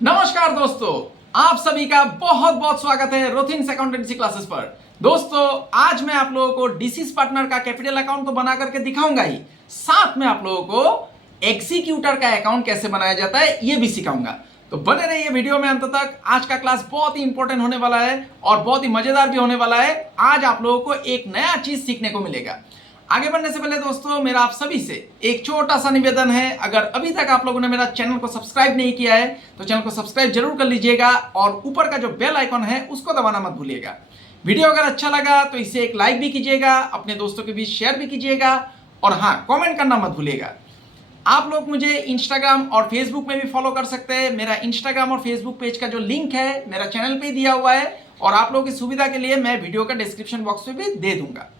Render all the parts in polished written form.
नमस्कार दोस्तों, आप सभी का बहुत बहुत स्वागत है रोथिंग्स अकाउंटेंसी क्लासेस पर। दोस्तों, आज मैं आप लोगों को डिसीज पार्टनर का कैपिटल अकाउंट तो बना करके दिखाऊंगा ही, साथ में आप लोगों को एग्जीक्यूटर का अकाउंट कैसे बनाया जाता है ये भी सिखाऊंगा। तो बने रहिए वीडियो में अंत तक। आज का क्लास बहुत ही इंपॉर्टेंट होने वाला है और बहुत ही मजेदार भी होने वाला है। आज आप लोगों को एक नया चीज सीखने को मिलेगा। आगे बढ़ने से पहले दोस्तों, मेरा आप सभी से एक छोटा सा निवेदन है। अगर अभी तक आप लोगों ने मेरा चैनल को सब्सक्राइब नहीं किया है तो चैनल को सब्सक्राइब जरूर कर लीजिएगा और ऊपर का जो बेल आइकन है उसको दबाना मत भूलिएगा। वीडियो अगर अच्छा लगा तो इसे एक लाइक भी कीजिएगा, अपने दोस्तों के बीच शेयर भी कीजिएगा और हाँ, कॉमेंट करना मत भूलिएगा। आप लोग मुझे इंस्टाग्राम और फेसबुक में भी फॉलो कर सकते हैं। मेरा इंस्टाग्राम और फेसबुक पेज का जो लिंक है मेरा चैनल पे दिया हुआ है और आप लोगों की सुविधा के लिए मैं वीडियो का डिस्क्रिप्शन बॉक्स में भी दे दूंगा।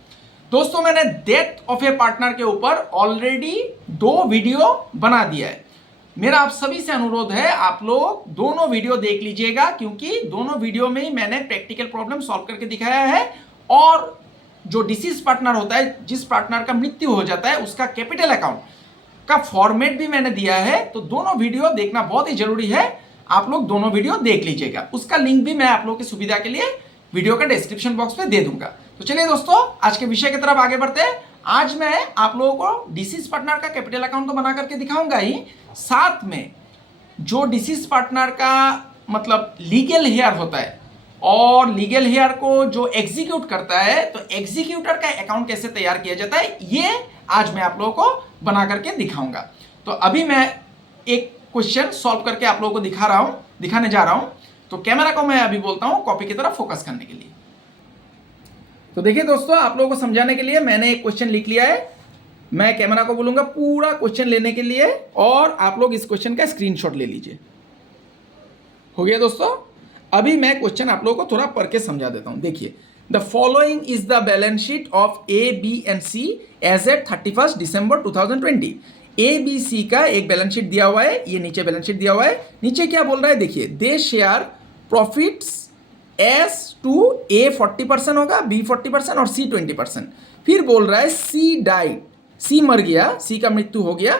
दोस्तों, मैंने डेथ ऑफ ए पार्टनर के ऊपर ऑलरेडी 2 वीडियो बना दिया है। मेरा आप सभी से अनुरोध है, आप लोग दोनों वीडियो देख लीजिएगा, क्योंकि दोनों वीडियो में ही मैंने प्रैक्टिकल प्रॉब्लम सॉल्व करके दिखाया है और जो डिसीज पार्टनर होता है, जिस पार्टनर का मृत्यु हो जाता है, उसका कैपिटल अकाउंट का फॉर्मेट भी मैंने दिया है। तो दोनों वीडियो देखना बहुत ही जरूरी है। आप लोग दोनों वीडियो देख लीजिएगा। उसका लिंक भी मैं आप लोगों की सुविधा के लिए वीडियो का डिस्क्रिप्शन बॉक्स में दे दूंगा। तो चलिए दोस्तों, आज के विषय की तरफ आगे बढ़ते हैं। आज मैं आप लोगों को डिसीज पार्टनर का कैपिटल अकाउंट तो बना करके दिखाऊंगा ही, साथ में जो डिसीज पार्टनर का मतलब लीगल हेयर होता है और लीगल हेयर को जो एग्जीक्यूट करता है, तो एग्जीक्यूटर का अकाउंट कैसे तैयार किया जाता है ये आज मैं आप लोगों को बना करके दिखाऊंगा। तो अभी मैं एक क्वेश्चन सॉल्व करके आप लोगों को दिखाने जा रहा हूं। तो कैमरा को मैं अभी बोलता हूं कॉपी की तरफ फोकस करने के लिए। तो देखिए दोस्तों, आप लोगों को समझाने के लिए मैंने एक क्वेश्चन लिख लिया है। मैं कैमरा को बोलूंगा पूरा क्वेश्चन लेने के लिए और आप लोग इस क्वेश्चन का स्क्रीनशॉट ले लीजिए। हो गया दोस्तों? अभी मैं क्वेश्चन आप लोगों को थोड़ा पढ़ के समझा देता हूं। देखिए, the following is the balance sheet of A, B and C as at 31 December 2020। A B C का एक बैलेंस शीट दिया हुआ है, ये नीचे बैलेंस शीट दिया हुआ है। नीचे क्या बोल रहा है देखिए, दे शेयर प्रॉफिट्स एस टू ए 40% होगा, बी 40% और सी 20%। फिर बोल रहा है सी डाइड, सी मर गया, सी का मृत्यु हो गया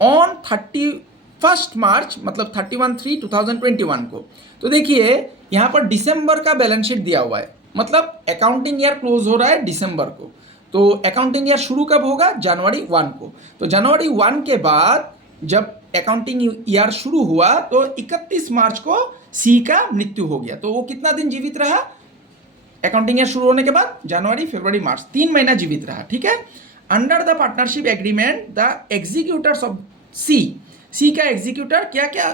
ऑन 31 मार्च मतलब 31/3/2021 को। तो देखिए यहां पर दिसंबर का बैलेंस शीट दिया हुआ है, मतलब अकाउंटिंग ईयर क्लोज हो रहा है दिसंबर को। तो अकाउंटिंग ईयर शुरू कब होगा? जनवरी 1 को। तो जनवरी 1 के बाद जब अकाउंटिंग ईयर शुरू हुआ तो 31 मार्च को सी का मृत्यु हो गया। तो वो कितना दिन जीवित रहा अकाउंटिंग ईयर शुरू होने के बाद? जनवरी, फरवरी, मार्च, 3 महीना जीवित रहा। ठीक है। Under the partnership agreement the executors of C का एग्जीक्यूटर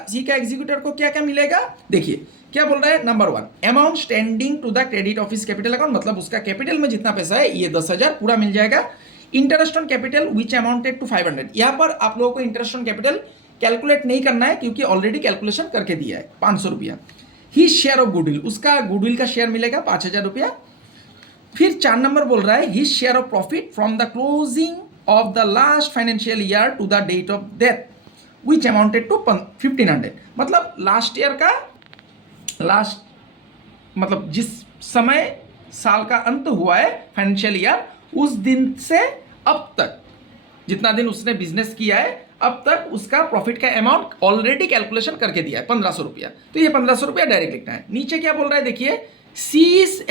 सी का एग्जीक्यूटर को क्या क्या मिलेगा? देखिए क्या बोल रहा है। Number 1, amount standing to the credit of his capital account, मतलब उसका कैपिटल में जितना पैसा है ये 10,000 पूरा मिल जाएगा। Interest on capital which amounted to 500। यहाँ पर आप लोगों को इंटरेस्ट ऑन कैपिटल कैलकुलेट नहीं करना है, क्योंकि ऑलरेडी कैलकुलेशन करके दिया है। 500 रुपया। ही शेयर ऑफ गुडविल, उसका गुडविल का शेयर मिलेगा 5,000 रुपया। फिर 4 नंबर बोल रहा है his share of profit from the closing of the last financial year to the date of death which amounted to 1500। मतलब लास्ट ईयर का मतलब जिस समय साल का अंत हुआ है फाइनेंशियल ईयर, उस दिन से अब तक जितना दिन उसने बिजनेस किया है अब तक उसका प्रॉफिट का अमाउंट ऑलरेडी कैलकुलेशन करके दिया है 1500 रुपया। तो ये 1500 रुपया डायरेक्ट लिखना है। नीचे क्या बोल रहा है देखिए, C's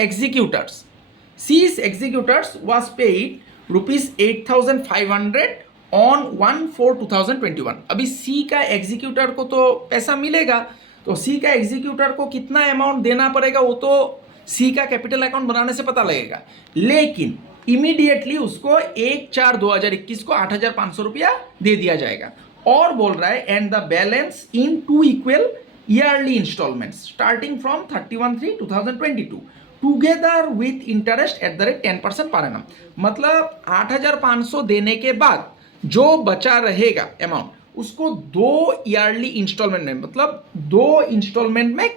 executors was paid ₹8,500 on 1/4/2021। अभी सी का एग्जीक्यूटर को तो पैसा मिलेगा, तो सी का एग्जीक्यूटर को कितना अमाउंट देना पड़ेगा वो तो सी का कैपिटल अकाउंट बनाने से पता लगेगा। लेकिन इमीडिएटली उसको 1/4/2021 को 8,500 रुपया दे दिया जाएगा। और बोल रहा है and the balance in 2 equal yearly instalments starting from 31/3/2022 together with interest at the rate 10% per annum. मतलब 8,500 देने के बाद जो बचा रहेगा अमाउंट उसको 2 ईयरली इंस्टॉलमेंट में, मतलब 2 इंस्टॉलमेंट में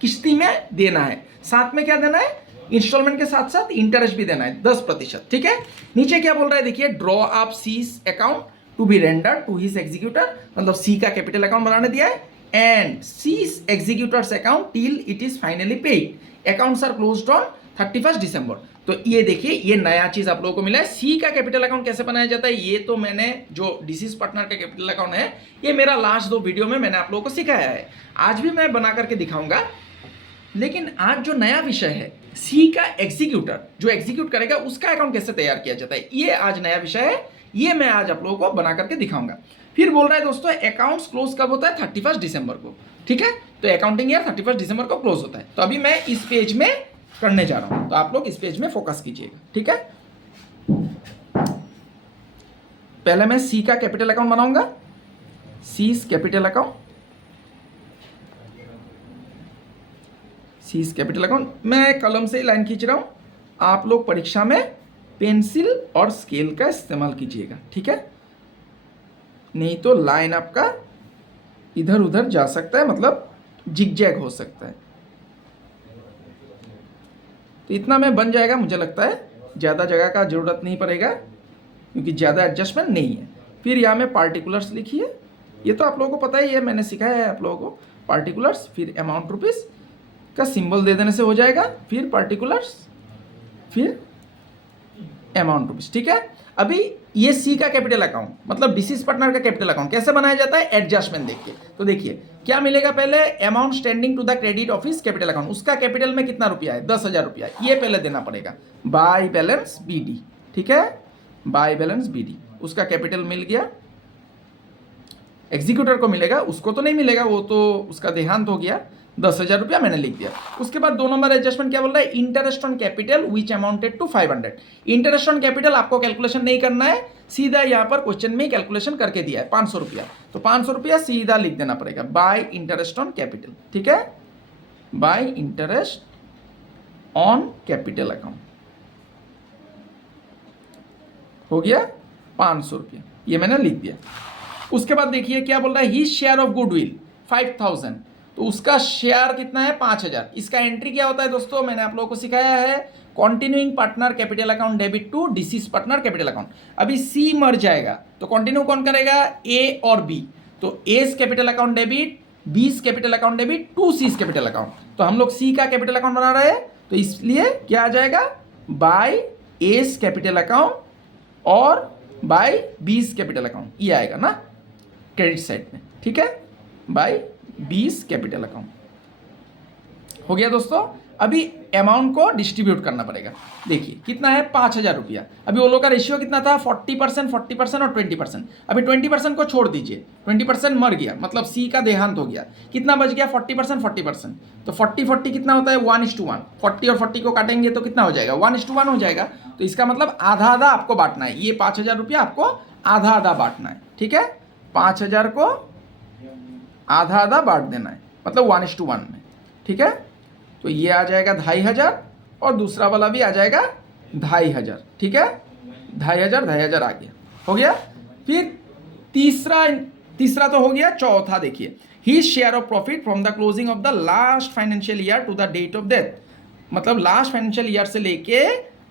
किस्ती में देना है। साथ में क्या देना है? इंस्टॉलमेंट के साथ साथ इंटरेस्ट भी देना है 10%। ठीक है। नीचे क्या बोल रहा है देखिए, draw up C's account to be rendered to his executor, मतलब सी का कैपिटल अकाउंट बनाने दिया है। And C's executors account till it is finally paid, accounts are closed on 31 December. तो ये देखिए, ये नया चीज आप लोगों को मिला है। सी का कैपिटल अकाउंट कैसे बनाया जाता है, ये तो मैंने जो डिसीज पार्टनर का कैपिटल अकाउंट है, ये मेरा लास्ट 2 वीडियो में मैंने आप लोगों को सिखाया है। आज भी मैं बना करके दिखाऊंगा। लेकिन आज जो नया विषय है, सी का एग्जीक्यूटर जो एग्जीक्यूट करेगा उसका अकाउंट कैसे तैयार किया जाता है, ये आज नया विषय है। ये मैं आज आप लोगों को बना करके दिखाऊंगा। फिर बोल रहा है दोस्तों, अकाउंट्स क्लोज कब होता है, 31 दिसंबर को। ठीक है, तो अकाउंटिंग ईयर 31 दिसंबर को क्लोज होता है। तो अभी मैं इस पेज में करने जा रहा हूं, तो आप लोग इस पेज में फोकस कीजिएगा। ठीक है, पहले मैं सी का कैपिटल अकाउंट बनाऊंगा। Seize capital account, seize capital account. मैं कलम से ही लाइन खींच रहा हूं, आप लोग परीक्षा में पेंसिल और स्केल का इस्तेमाल कीजिएगा। ठीक है, नहीं तो लाइन आपका इधर उधर जा सकता है, मतलब जिगजैग हो सकता है। तो इतना में बन जाएगा, मुझे लगता है ज़्यादा जगह का जरूरत नहीं पड़ेगा, क्योंकि ज़्यादा एडजस्टमेंट नहीं है। फिर यहाँ में पार्टिकुलर्स लिखिए, ये तो आप लोगों को पता ही है, मैंने सिखाया है आप लोगों को। पार्टिकुलर्स, फिर अमाउंट रुपीस का सिंबल दे देने से हो जाएगा, फिर पार्टिकुलर्स, फिर अमाउंट रुपीस। ठीक है, अभी ये सी का कैपिटल अकाउंट मतलब डिसीज पार्टनर का कैपिटल अकाउंट कैसे बनाया जाता है, एडजस्टमेंट देखिए। तो देखिए क्या मिलेगा, पहले amount standing to the credit of his capital account, उसका कैपिटल में कितना रुपया है, 10,000 रुपया, ये पहले देना पड़ेगा। बाय बैलेंस बीडी, ठीक है, बाय बैलेंस बीडी, उसका कैपिटल मिल गया। एग्जीक्यूटर को मिलेगा, उसको तो नहीं मिलेगा, वो तो उसका देहांत हो गया। 10,000 रुपया मैंने लिख दिया। उसके बाद 2 नंबर एडजस्टमेंट क्या बोल रहा है, interest on capital which amounted to 500। Interest on capital आपको कैलकुलेशन नहीं करना है, सीधा यहाँ पर क्वेश्चन में कैलकुलेशन करके दिया है 500 रुपया, तो 500 रुपया सीधा लिख देना पड़ेगा, बाय इंटरेस्ट ऑन कैपिटल। ठीक है, bye interest on capital account हो गया 500 रुपया, ये मैंने लिख दिया। उसके बाद देखिए क्या बोल रहा है, ही शेयर ऑफ गुडविल 5000, तो उसका शेयर कितना है 5000। इसका एंट्री क्या होता है दोस्तों, मैंने आप लोगों को सिखाया है, continuing partner capital account debit to deceased partner capital account. अभी सी मर जाएगा तो कंटिन्यू कौन करेगा, ए और बी, तो A's capital account debit, B's capital account debit to C's capital account. तो हम लोग सी का कैपिटल अकाउंट बना रहे हैं, तो इसलिए क्या आ जाएगा, बाय एस कैपिटल अकाउंट और बाय बीस कैपिटल अकाउंट, ये आएगा ना क्रेडिट साइड में। ठीक है, बाय 20 कैपिटल अकाउंट हो गया दोस्तों। अभी अमाउंट को डिस्ट्रीब्यूट करना पड़ेगा। देखिए कितना है 5000 रुपया। अभी वो लोग का रेशियो कितना था, 40%, 40% और 20%। अभी 20% को छोड़ दीजिए, 20% मर गया, मतलब सी का देहांत हो गया। कितना बच गया, 40%, 40%। तो 40-40 कितना होता है, 1:1। 40 और 40 को काटेंगे तो कितना हो जाएगा, 1:1 हो जाएगा। तो इसका मतलब आधा आधा आपको बांटना है, ये 5000 रुपया आपको आधा आधा बांटना है। ठीक है, 5000 को आधा आधा बांट देना है, मतलब 1:1 में। ठीक है, तो ये आ जाएगा 2500 और दूसरा वाला भी आ जाएगा 2500। ठीक है, 2500 आ गया, हो गया। फिर तीसरा तो हो गया। चौथा देखिए, ही share of profit from the closing of the last financial year to the date of death, मतलब लास्ट फाइनेंशियल ईयर से लेके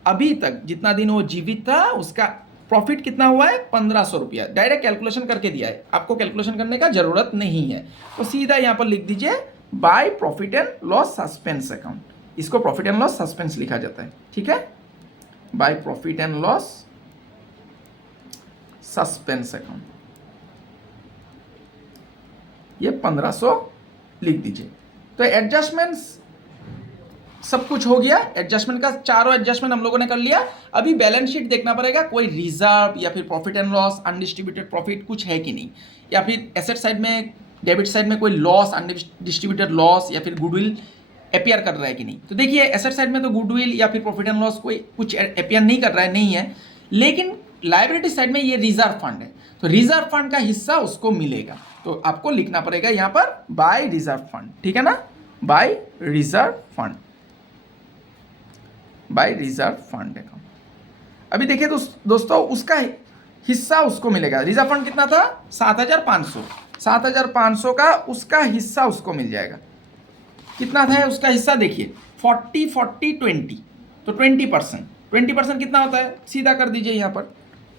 अभी तक जितना दिन वो जीवित था उसका प्रॉफिट कितना हुआ है, 1500 रुपया। डायरेक्ट कैलकुलेशन करके दिया है, आपको कैलकुलेशन करने का जरूरत नहीं है। तो सीधा यहाँ पर लिख दीजिए by profit and loss suspense account, इसको प्रॉफिट एंड लॉस सस्पेंस लिखा जाता है। ठीक है, by profit and loss suspense account, ये 1500 लिख दीजिए। तो एडजस्टमेंट्स सब कुछ हो गया। एडजस्टमेंट का चारों एडजस्टमेंट हम लोगों ने कर लिया। अभी बैलेंस शीट देखना पड़ेगा, कोई रिजर्व या फिर profit and loss, undistributed profit कुछ है कि नहीं, या फिर एसेट साइड में, डेबिट साइड में कोई लॉस, अनडिस्ट्रीब्यूटेड लॉस या फिर गुडविल अपीयर कर रहा है कि नहीं। तो देखिए एसेट साइड में तो गुडविल या फिर प्रॉफिट एंड लॉस कोई कुछ अपीयर नहीं कर रहा है, नहीं है। लेकिन लायबिलिटी साइड में ये रिजर्व फंड है, तो रिजर्व फंड का हिस्सा उसको मिलेगा। तो आपको लिखना पड़ेगा यहाँ पर बाय रिजर्व फंड। ठीक है ना, by reserve fund, by reserve fund account. अभी देखिए दोस्तों उसका हिस्सा उसको मिलेगा। रिजर्व फंड कितना था, 7500। 7500 का उसका हिस्सा उसको मिल जाएगा। कितना था उसका हिस्सा, देखिए 40, 40, 20, तो 20%। 20% कितना होता है, सीधा कर दीजिए यहाँ पर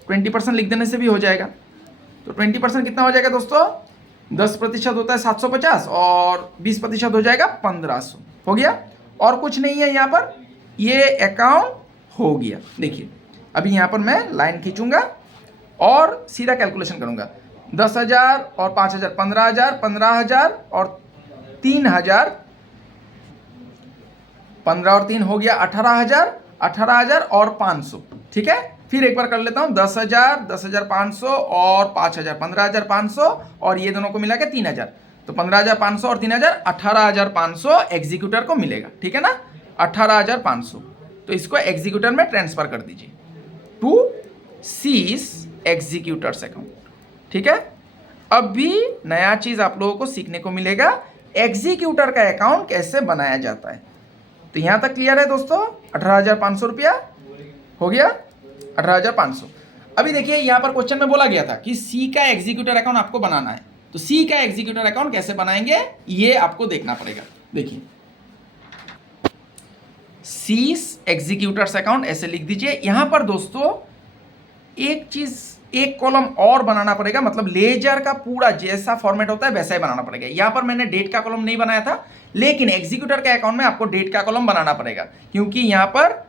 20% लिख देने से भी हो जाएगा। तो 20% कितना हो जाएगा दोस्तों, 10% होता है 750 और 20% हो जाएगा 1500, हो गया। और कुछ नहीं है यहाँ पर, ये अकाउंट हो गया। देखिए अभी यहाँ पर मैं लाइन खींचूंगा और सीधा कैलकुलेशन करूंगा। 10,000 और 5,000 15,000, 15,000 और 3,000, 15 और 3 हो गया 18,000, 18,000 और 500। ठीक है, फिर एक बार कर लेता हूं। 10,000, 10,500 और 5,000, 15,500 और ये दोनों को मिला के 3,000। तो 15,500 और 3,000, 18,500 एग्जीक्यूटर को मिलेगा। ठीक है ना, 18,500। तो इसको एग्जीक्यूटर में ट्रांसफर कर दीजिए टू सीज एग्जीक्यूटर्स अकाउंट। ठीक है, अब भी नया चीज आप लोगों को सीखने को मिलेगा, एग्जीक्यूटर का अकाउंट कैसे बनाया जाता है। तो यहां तक क्लियर है दोस्तों। 18,500 रुपया हो गया, 18,500। अभी देखिए यहां पर क्वेश्चन में बोला गया था कि सी का एग्जीक्यूटर अकाउंट आपको बनाना है। तो सी का एग्जीक्यूटर अकाउंट कैसे बनाएंगे ये आपको देखना पड़ेगा। देखिए सीज एग्जीक्यूटर्स अकाउंट ऐसे लिख दीजिए। यहां पर दोस्तों एक चीज, एक कॉलम और बनाना पड़ेगा, मतलब लेजर का पूरा जैसा फॉर्मेट होता है वैसा ही बनाना पड़ेगा। यहां पर मैंने डेट का कॉलम नहीं बनाया था, लेकिन एग्जीक्यूटर के अकाउंट में आपको डेट का कॉलम बनाना पड़ेगा, क्योंकि यहां पर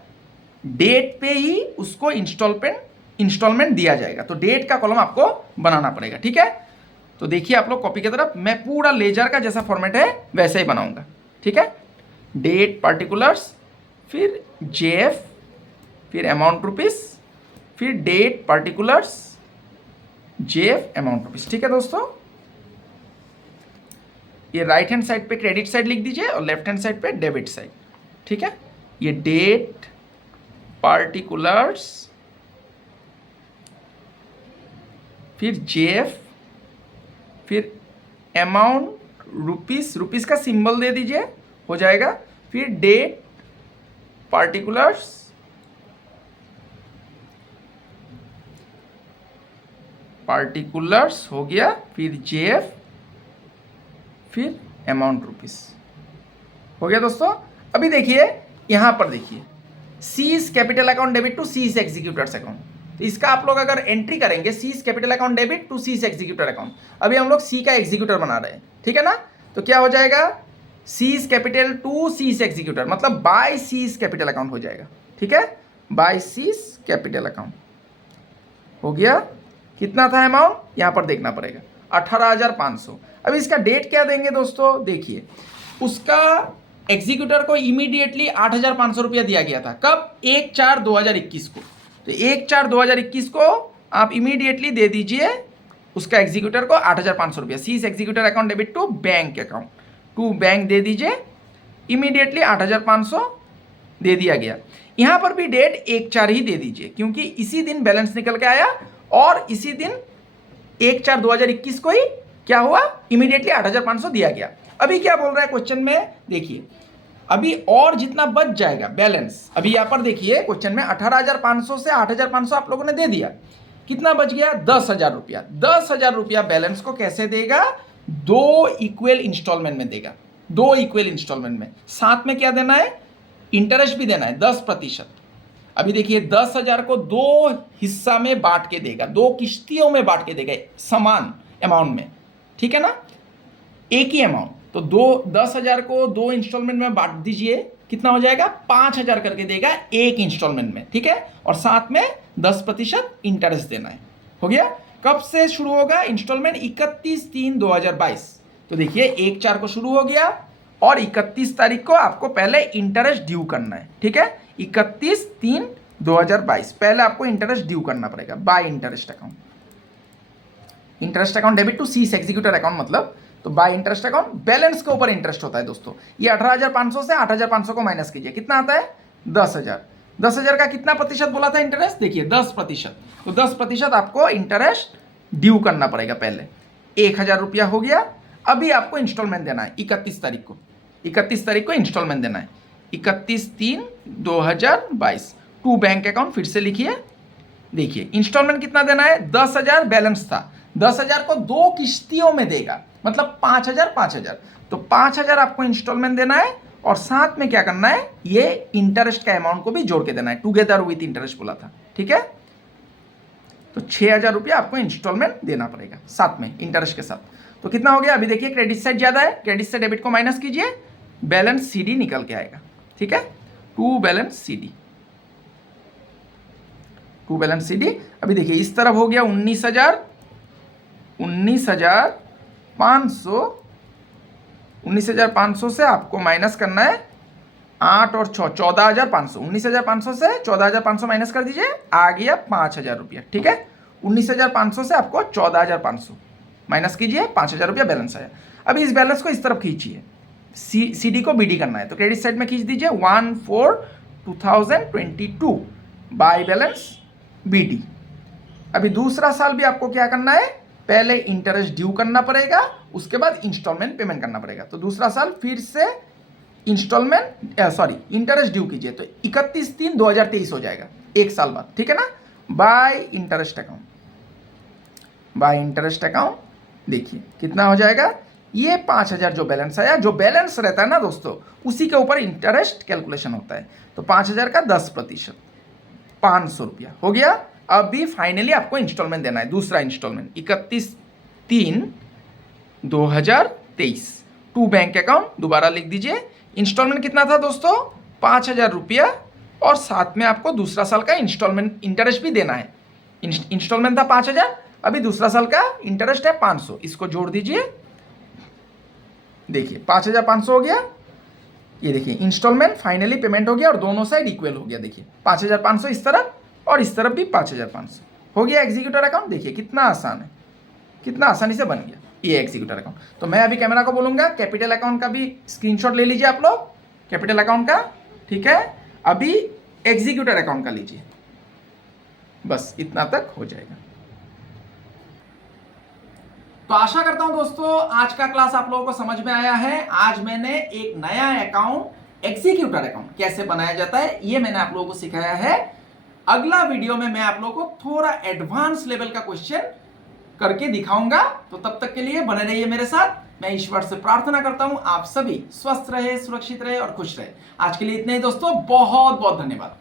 डेट पे ही उसको इंस्टॉलमेंट दिया जाएगा। तो डेट का कॉलम आपको बनाना पड़ेगा। ठीक है, तो देखिए आप लोग कॉपी की तरफ, मैं पूरा लेजर का जैसा फॉर्मेट है वैसे ही बनाऊंगा। ठीक है, डेट पार्टिकुलर्स, फिर जेएफ, फिर अमाउंट रुपीस, फिर date particulars, JF amount rupees. ठीक है दोस्तों, ये राइट हैंड साइड पे क्रेडिट साइड लिख दीजिए और लेफ्ट हैंड साइड पे डेबिट साइड। ठीक है, ये डेट पार्टिकुलर्स, फिर जेएफ, फिर अमाउंट रुपीस, रुपीस का सिंबल दे दीजिए हो जाएगा, फिर डेट पार्टिकुलर्स, पार्टिकुलर्स हो गया, फिर जेएफ, फिर अमाउंट रुपीस हो गया दोस्तों। अभी देखिए यहां पर देखिए C's capital account debit to C's executors account. तो इसका आप लोग अगर एंट्री करेंगे C's capital account debit to C's executor account, अभी हम लोग सी का एग्जीक्यूटर बना रहे हैं। ठीक है ना, तो क्या हो जाएगा, C's capital to C's executor, मतलब बाय सीज कैपिटल अकाउंट हो जाएगा। ठीक है, बाय सीज कैपिटल अकाउंट हो गया। कितना था अमाउंट यहां पर देखना पड़ेगा, 18,500। अब इसका डेट क्या देंगे दोस्तों, देखिए उसका एग्जीक्यूटर को इमीडिएटली 8,500 रुपया दिया गया था। कब, 1/4/2021 को। तो 1/4/2021 को आप इमीडिएटली दे दीजिए उसका एग्जीक्यूटर को 8,500 रुपया। C's executor account debit to bank account, to bank दे दीजिए इमीडिएटली 8,500 दे दिया गया। यहां पर भी डेट 1/4 ही दे दीजिए, क्योंकि इसी दिन बैलेंस निकल के आया और इसी दिन 1/4/2021 को ही क्या हुआ, इमीडिएटली 8,500 दिया गया। अभी क्या बोल रहा है क्वेश्चन में, देखिए अभी और जितना बच जाएगा बैलेंस, अभी यहां पर देखिए क्वेश्चन में 18,500 से 8,500 आप लोगों ने दे दिया, कितना बच गया, 10,000 रुपया। 10,000 रुपया बैलेंस को कैसे देगा, 2 इक्वल इंस्टॉलमेंट में देगा, 2 इक्वल इंस्टॉलमेंट में। साथ में क्या देना है, इंटरेस्ट भी देना है 10%। अभी देखिए 10,000 को 2 हिस्सा में बांट के देगा, 2 किश्तियों में बांट के देगा समान अमाउंट में। ठीक है ना, एक ही अमाउंट। तो 10,000 को 2 इंस्टॉलमेंट में बांट दीजिए, कितना हो जाएगा, 5,000 करके देगा एक इंस्टॉलमेंट में। ठीक है, और साथ में 10% इंटरेस्ट देना है। हो गया। कब से शुरू होगा इंस्टॉलमेंट, 31/3/2022। तो देखिए 1/4 को शुरू हो गया और 31 तारीख को आपको पहले इंटरेस्ट ड्यू करना है। ठीक है, 31/3/2022 पहले आपको इंटरेस्ट ड्यू करना पड़ेगा by interest account. Interest account debit to C's executor account, मतलब तो बाय इंटरेस्ट अकाउंट बैलेंस के ऊपर इंटरेस्ट होता है दोस्तों। ये 18,500 से 8,500 को माइनस कीजिए, कितना आता है, 10,000। 10,000 का कितना प्रतिशत बोला था इंटरेस्ट, देखिए 10%। तो 10% आपको इंटरेस्ट ड्यू करना पड़ेगा पहले। 1,000 रुपया हो गया। अभी आपको इंस्टॉलमेंट देना है 31 तारीख को, 31 तारीख को इंस्टॉलमेंट देना है, 31/3/2022 टू बैंक अकाउंट। फिर से लिखिए, देखिए इंस्टॉलमेंट कितना देना है, 10,000 बैलेंस था, 10,000 को 2 किश्तियों में देगा, मतलब 5,000 5,000। तो 5,000 आपको इंस्टॉलमेंट देना है और साथ में क्या करना है, ये इंटरेस्ट का अमाउंट को भी जोड़ के देना है, टुगेदर विथ इंटरेस्ट बोला था। ठीक है, तो 6,000 रुपया आपको इंस्टॉलमेंट देना पड़ेगा साथ में इंटरेस्ट के साथ। तो कितना हो गया, अभी देखिए क्रेडिट साइड ज्यादा है, क्रेडिट से डेबिट को माइनस कीजिए, बैलेंस सीडी निकल के आएगा। ठीक है, to balance CD, to balance CD। अभी देखिए इस तरफ हो गया 19,500, 19,500 से आपको माइनस करना है 8 और 6, 14,500। 19,500 से 14,500 माइनस कर दीजिए, आ गया 5,000 रुपया। ठीक है, 19,500 से आपको 14,500 माइनस कीजिए, 5,000 रुपया बैलेंस आया। अभी इस बैलेंस को इस तरफ खींचिए, CD को BD करना है, तो क्रेडिट साइड में खींच दीजिए 1/4/2022 बाय बैलेंस BD। अभी दूसरा साल भी आपको क्या करना है, पहले इंटरेस्ट ड्यू करना पड़ेगा, उसके बाद इंस्टॉलमेंट पेमेंट करना पड़ेगा। तो दूसरा साल फिर से इंटरेस्ट ड्यू कीजिए, तो 31/3/2023 हो जाएगा, एक साल बाद। ठीक है ना, bye interest account, bye interest account देखिए कितना हो जाएगा, ये 5,000 जो बैलेंस आया, जो बैलेंस रहता है ना दोस्तों, उसी के ऊपर इंटरेस्ट कैलकुलेशन होता है। तो 5,000 का 10%, 500 रुपया हो गया। अभी फाइनली आपको इंस्टॉलमेंट देना है, दूसरा इंस्टॉलमेंट 31/3/2023 टू बैंक अकाउंट। दोबारा लिख दीजिए, इंस्टॉलमेंट कितना था दोस्तों, 5,000 रुपया, और साथ में आपको दूसरा साल का इंस्टॉलमेंट इंटरेस्ट भी देना है। इंस्टॉलमेंट था 5,000, अभी दूसरा साल का इंटरेस्ट है 500, इसको जोड़ दीजिए। देखिए 5,500 हो गया, ये देखिए इंस्टॉलमेंट फाइनली पेमेंट हो गया और दोनों साइड इक्वल हो गया। देखिए 5,500 इस तरफ और इस तरफ भी 5,500 हो गया एग्जीक्यूटर अकाउंट। देखिए कितना आसान है, कितना आसानी से बन गया ये एग्जीक्यूटर अकाउंट। तो मैं अभी कैमरा को बोलूंगा कैपिटल अकाउंट का भी स्क्रीनशॉट ले लीजिए आप लोग, कैपिटल अकाउंट का। ठीक है, अभी एग्जीक्यूटर अकाउंट का लीजिए, बस इतना तक हो जाएगा। तो आशा करता हूं दोस्तों आज का क्लास आप लोगों को समझ में आया है। आज मैंने एक नया अकाउंट एग्जीक्यूटर अकाउंट कैसे बनाया जाता है ये मैंने आप लोगों को सिखाया है। अगला वीडियो में मैं आप लोगों को थोड़ा एडवांस लेवल का क्वेश्चन करके दिखाऊंगा। तो तब तक के लिए बने रहिए मेरे साथ। मैं ईश्वर से प्रार्थना करता हूं आप सभी स्वस्थ रहे, सुरक्षित रहे और खुश रहे। आज के लिए इतने ही दोस्तों, बहुत बहुत धन्यवाद।